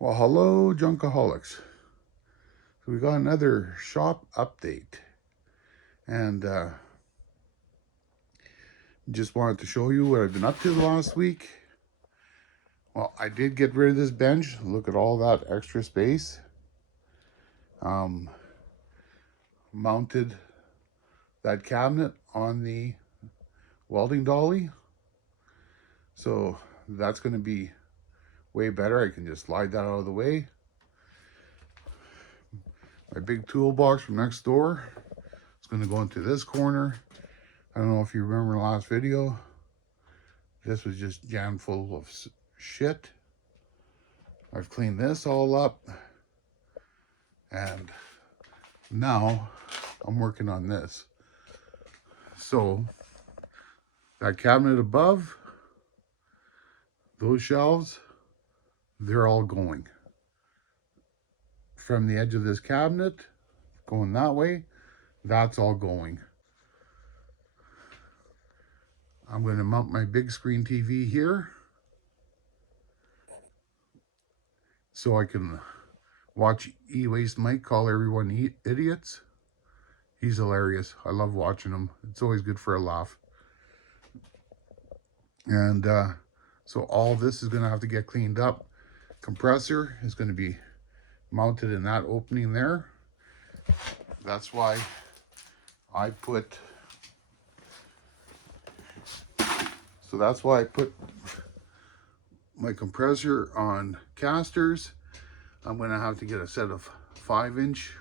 Well, hello, Junkaholics. So we got another shop update, and just wanted to show you what I've been up to the last week. Well, I did get rid of this bench. Look at all that extra space. Mounted that cabinet on the welding dolly, so that's going to be way better. I can just slide that out of the way. My big toolbox from next door is going to go into this corner. I don't know if you remember the last video. This was just jammed full of shit. I've cleaned this all up, and now I'm working on this. So that cabinet above, those shelves, they're all going. From the edge of this cabinet, going that way, that's all going. I'm going to mount my big screen TV here so I can watch E-Waste Mike call everyone idiots. He's hilarious. I love watching him. It's always good for a laugh. And so all this is going to have to get cleaned up. Compressor is going to be mounted in that opening there. That's why I put my compressor on casters. I'm going to have to get a set of 5-inch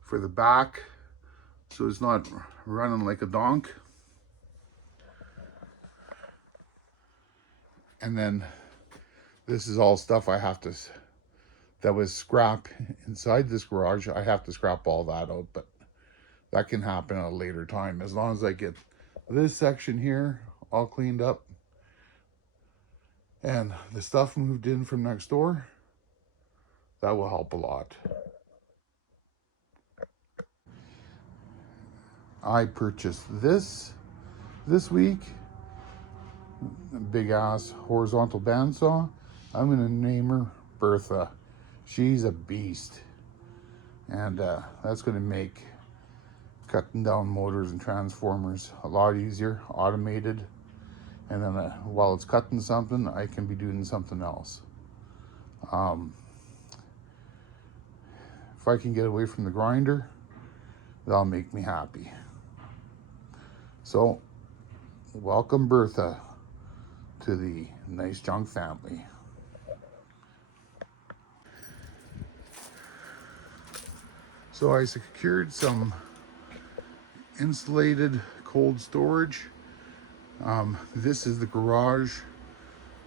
for the back so it's not running like a donk. And then this is all stuff that was scrap inside this garage. I have to scrap all that out, but that can happen at a later time. As long as I get this section here all cleaned up and the stuff moved in from next door, that will help a lot. I purchased this week, a big ass horizontal bandsaw. I'm gonna name her Bertha. She's a beast, and that's gonna make cutting down motors and transformers a lot easier, automated. And then while it's cutting something, I can be doing something else. If I can get away from the grinder, that'll make me happy. So, welcome Bertha to the Nice Junk family. So I secured some insulated cold storage. This is the garage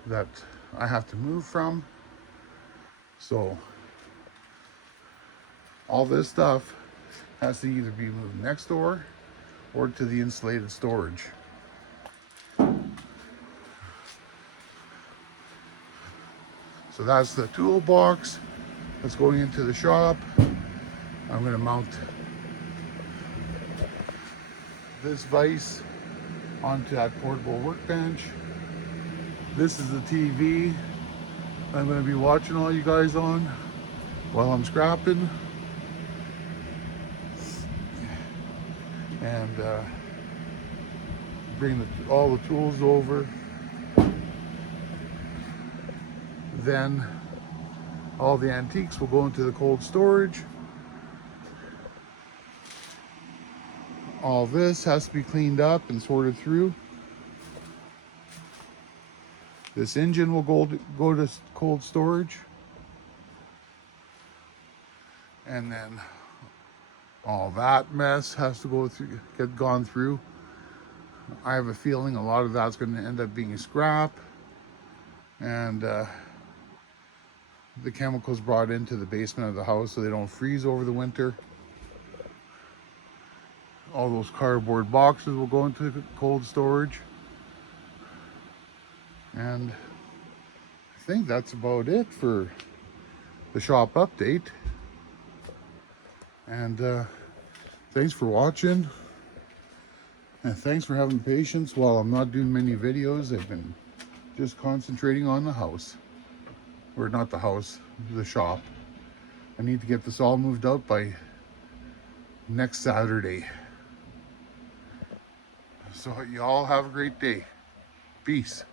that I have to move from. So all this stuff has to either be moved next door or to the insulated storage. So that's the toolbox that's going into the shop. I'm going to mount this vise onto that portable workbench. This is the TV I'm going to be watching all you guys on while I'm scrapping. And bring all the tools over. Then all the antiques will go into the cold storage. All this has to be cleaned up and sorted through. This engine will go to cold storage. And then all that mess has to get gone through. I have a feeling a lot of that's going to end up being scrap. And the chemicals brought into the basement of the house so they don't freeze over the winter. All those cardboard boxes will go into cold storage. And I think that's about it for the shop update. And thanks for watching. And thanks for having patience while I'm not doing many videos. I've been just concentrating on the house. or not the house, the shop. I need to get this all moved out by next Saturday. So y'all have a great day. Peace.